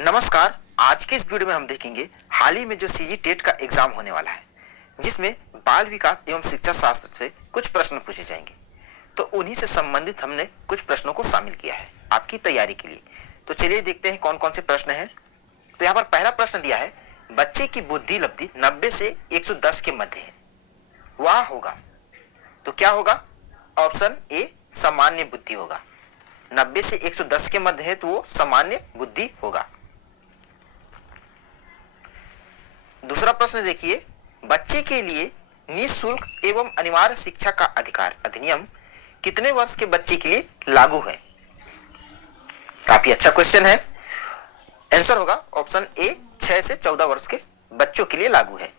नमस्कार। आज के इस वीडियो में हम देखेंगे हाल ही में जो सीजी टेट का एग्जाम होने वाला है, जिसमें बाल विकास एवं शिक्षा शास्त्र से कुछ प्रश्न पूछे जाएंगे। तो उन्हीं से संबंधित हमने कुछ प्रश्नों को शामिल किया है आपकी तैयारी के लिए। तो चलिए देखते हैं कौन कौन से प्रश्न हैं। तो यहाँ पर पहला प्रश्न दिया है, बच्चे की बुद्धि लब्धि 90 से 110 के मध्य है, वह होगा। तो क्या होगा? ऑप्शन ए सामान्य बुद्धि होगा। 90 से 110 के मध्य है तो वो सामान्य बुद्धि होगा। दूसरा प्रश्न देखिए, बच्चे के लिए निःशुल्क एवं अनिवार्य शिक्षा का अधिकार अधिनियम कितने वर्ष के बच्चे के लिए लागू है? काफी अच्छा क्वेश्चन है। आंसर होगा ऑप्शन ए 6 से 14 वर्ष के बच्चों के लिए लागू है।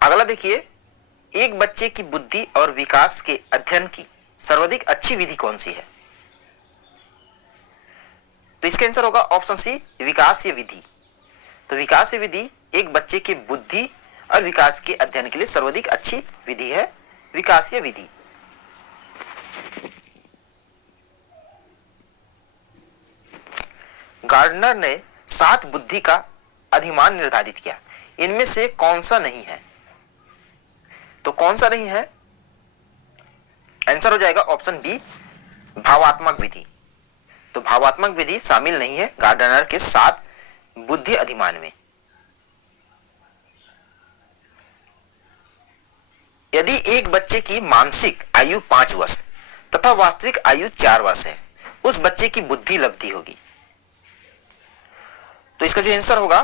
अगला देखिए, एक बच्चे की बुद्धि और विकास के अध्ययन की सर्वाधिक अच्छी विधि कौन सी है? तो इसका आंसर होगा ऑप्शन सी विकासीय विधि। तो विकासीय विधि एक बच्चे की बुद्धि और विकास के अध्ययन के लिए सर्वाधिक अच्छी विधि है, विकासीय विधि। गार्डनर ने 7 बुद्धि का अधिमान निर्धारित किया, इनमें से कौन सा नहीं है? तो कौन सा नहीं है? आंसर हो जाएगा ऑप्शन बी भावात्मक विधि। तो भावात्मक विधि शामिल नहीं है गार्डनर के 7 बुद्धि अधिमान में। यदि एक बच्चे की मानसिक आयु 5 वर्ष तथा वास्तविक आयु 4 वर्ष है, उस बच्चे की बुद्धि लब्धि होगी। तो इसका जो आंसर होगा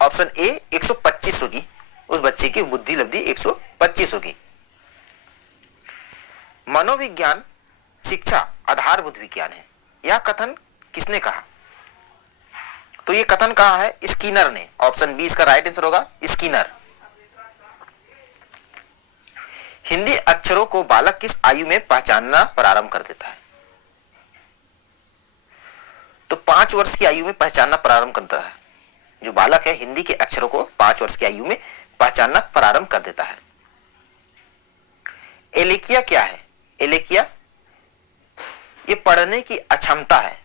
ऑप्शन ए 125 होगी। उस बच्चे की बुद्धि लब्धि 125 होगी। मनोविज्ञान शिक्षा आधारभूत विज्ञान है, यह कथन किसने कहा? तो यह कथन कहा है स्किनर ने। ऑप्शन बी इसका राइट आंसर होगा स्किनर। हिंदी अक्षरों को बालक किस आयु में पहचानना प्रारंभ कर देता है? तो 5 वर्ष की आयु में पहचानना प्रारंभ करता है। जो बालक है हिंदी के अक्षरों को 5 वर्ष की आयु में पहचानना प्रारंभ कर देता है। एलेकिया क्या है? एलेकिया ये पढ़ने की अक्षमता है।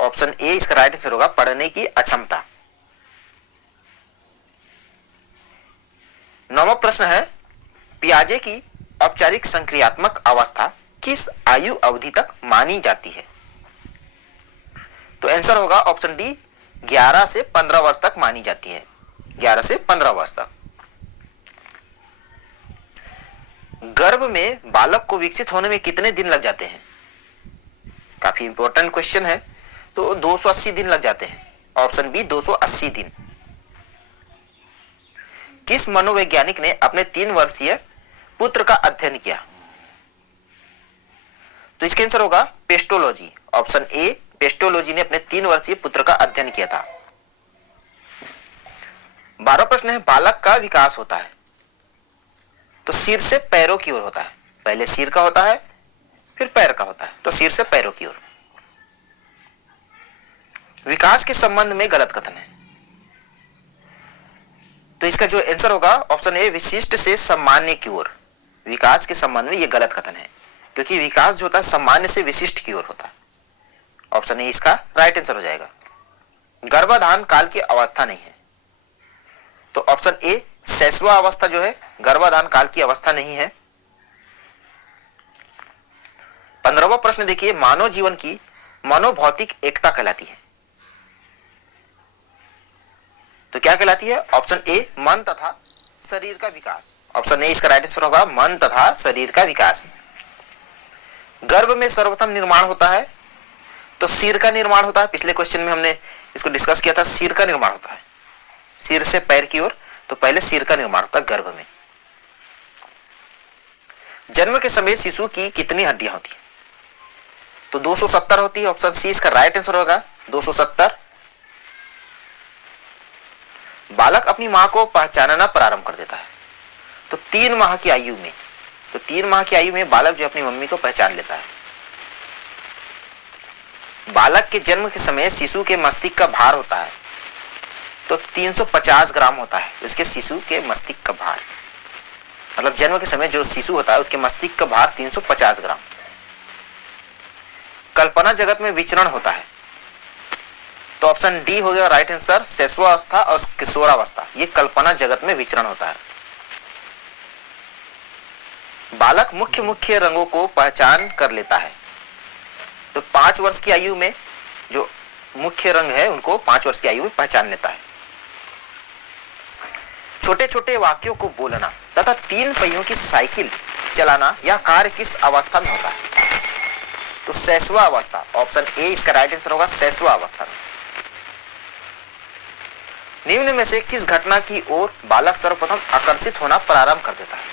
ऑप्शन ए इसका राइट आंसर होगा पढ़ने की अक्षमता। 9वां प्रश्न है, पियाजे की औपचारिक संक्रियात्मक अवस्था किस आयु अवधि तक मानी जाती है? तो आंसर होगा ऑप्शन डी 11 से 15 वर्ष तक मानी जाती है। 11 से 15 वर्ष तक। गर्भ में बालक को विकसित होने में कितने दिन लग जाते हैं? काफी इंपॉर्टेंट क्वेश्चन है। तो 280 दिन लग जाते हैं। ऑप्शन बी 280 दिन। किस मनोवैज्ञानिक ने अपने 3 वर्षीय पुत्र का अध्ययन किया? तो इसका आंसर होगा पेस्टोलॉजी। ऑप्शन ए पेस्टोलॉजी ने अपने 3 वर्षीय पुत्र का अध्ययन किया था। 12वां प्रश्न है, बालक का विकास होता है तो सिर से पैरों की ओर होता है। पहले सिर का होता है फिर पैर का होता है, तो सिर से पैरों की ओर। विकास के संबंध में गलत कथन है। तो इसका जो आंसर होगा ऑप्शन ए विशिष्ट से सामान्य की ओर। विकास के संबंध में यह गलत कथन है, क्योंकि विकास जो होता है सामान्य से विशिष्ट की ओर होता है। ऑप्शन ए इसका राइट आंसर हो जाएगा। गर्भाधान काल की अवस्था नहीं है। तो ऑप्शन ए शैशवा अवस्था जो है गर्भाधान काल की अवस्था नहीं है। 15वां प्रश्न देखिए, मानव जीवन की मनोभौतिक एकता कहलाती है। तो क्या कहलाती है? ऑप्शन ए मन तथा शरीर का विकास। ऑप्शन ए इसका राइट आंसर होगा मन तथा शरीर का विकास। गर्भ में सर्वप्रथम निर्माण होता है तो सिर का निर्माण होता है। पिछले क्वेश्चन में हमने इसको डिस्कस किया था, सिर का निर्माण होता है। सिर से पैर की ओर, तो पहले सिर का निर्माण होता है गर्भ में। जन्म के समय शिशु की कितनी हड्डियां होती है? तो 270 होती है। ऑप्शन सी इसका राइट आंसर होगा 270। बालक अपनी मां को पहचानना प्रारंभ कर देता है तो 3 माह की आयु में। तो 3 माह की आयु में बालक जो अपनी मम्मी को पहचान लेता है। बालक के जन्म के समय शिशु के मस्तिष्क का भार होता है तो 350 ग्राम होता है उसके शिशु के मस्तिष्क का भार। मतलब जन्म के समय जो शिशु होता है उसके मस्तिष्क का भार 350 ग्राम। कल्पना जगत में विचरण होता है। तो ऑप्शन डी हो गया राइट आंसर, शैशवावस्था और किशोरावस्था ये कल्पना जगत में विचरण होता है। बालक मुख्य रंगों को पहचान कर लेता है। तो 5 वर्ष की आयु में जो मुख्य रंग है उनको 5 वर्ष की आयु में पहचान लेता है। छोटे छोटे वाक्यों को बोलना तथा 3 पहियों की साइकिल चलाना यह कार्य किस अवस्था में होता है? तो शैशवावस्था, ऑप्शन ए इसका राइट आंसर होगा, शैशवावस्था में। निम्न में से किस घटना की ओर बालक सर्वप्रथम आकर्षित होना प्रारंभ कर देता है?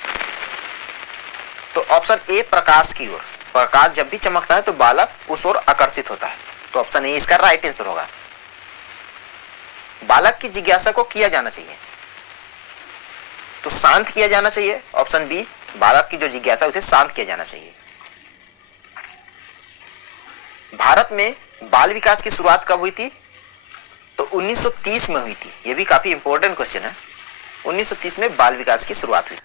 तो ऑप्शन ए प्रकाश की ओर। प्रकाश जब भी चमकता है तो बालक उस ओर आकर्षित होता है। तो ऑप्शन ए इसका राइट आंसर होगा। बालक की जिज्ञासा को किया जाना चाहिए, तो शांत किया जाना चाहिए। ऑप्शन बी, बालक की जो जिज्ञासा उसे शांत किया जाना चाहिए। भारत में बाल विकास की शुरुआत कब हुई थी? तो 1930 में हुई थी। यह भी काफी इंपॉर्टेंट क्वेश्चन है। 1930 में बाल विकास की शुरुआत हुई।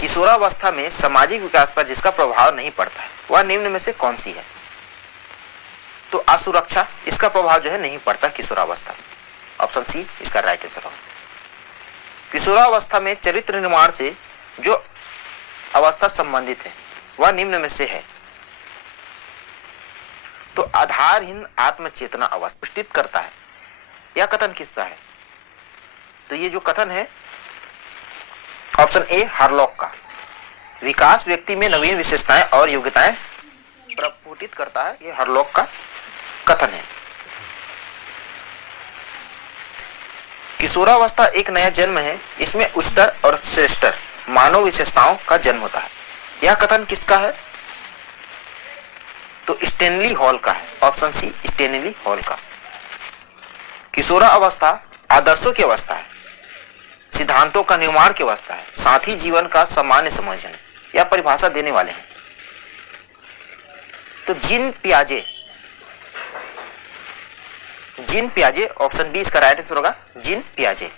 किशोरावस्था में सामाजिक विकास पर जिसका प्रभाव नहीं पड़ता है वह निम्न में से कौन सी है? तो असुरक्षा, इसका प्रभाव जो है नहीं पड़ता किशोरावस्था। ऑप्शन सी इसका राइट आंसर होगा। किशोरावस्था में चरित्र निर्माण से जो अवस्था संबंधित है वह निम्न में से है। तो आधारहीन आत्मचेतना अवस्था पुष्टित करता है। यह कथन किसका है? तो ये जो कथन है ऑप्शन ए हार्लॉक का। विकास व्यक्ति में नवीन विशेषताएं और योग्यताएं प्रस्फुटित करता है, ये हार्लॉक का कथन है। किशोरावस्था एक नया जन्म है, इसमें उच्चतर और श्रेष्ठतर मानव विशेषताओं का जन्म होता है। यह कथन किसका है? तो स्टैनली हॉल का है। ऑप्शन सी स्टैनली हॉल का। किशोरावस्था आदर्शों की अवस्था है, सिद्धांतों का निर्माण की अवस्था है, साथ ही जीवन का सामान्य समझने या परिभाषा देने वाले हैं। तो जीन पियाजे, ऑप्शन बी इसका राइट आंसर होगा, जीन पियाजे।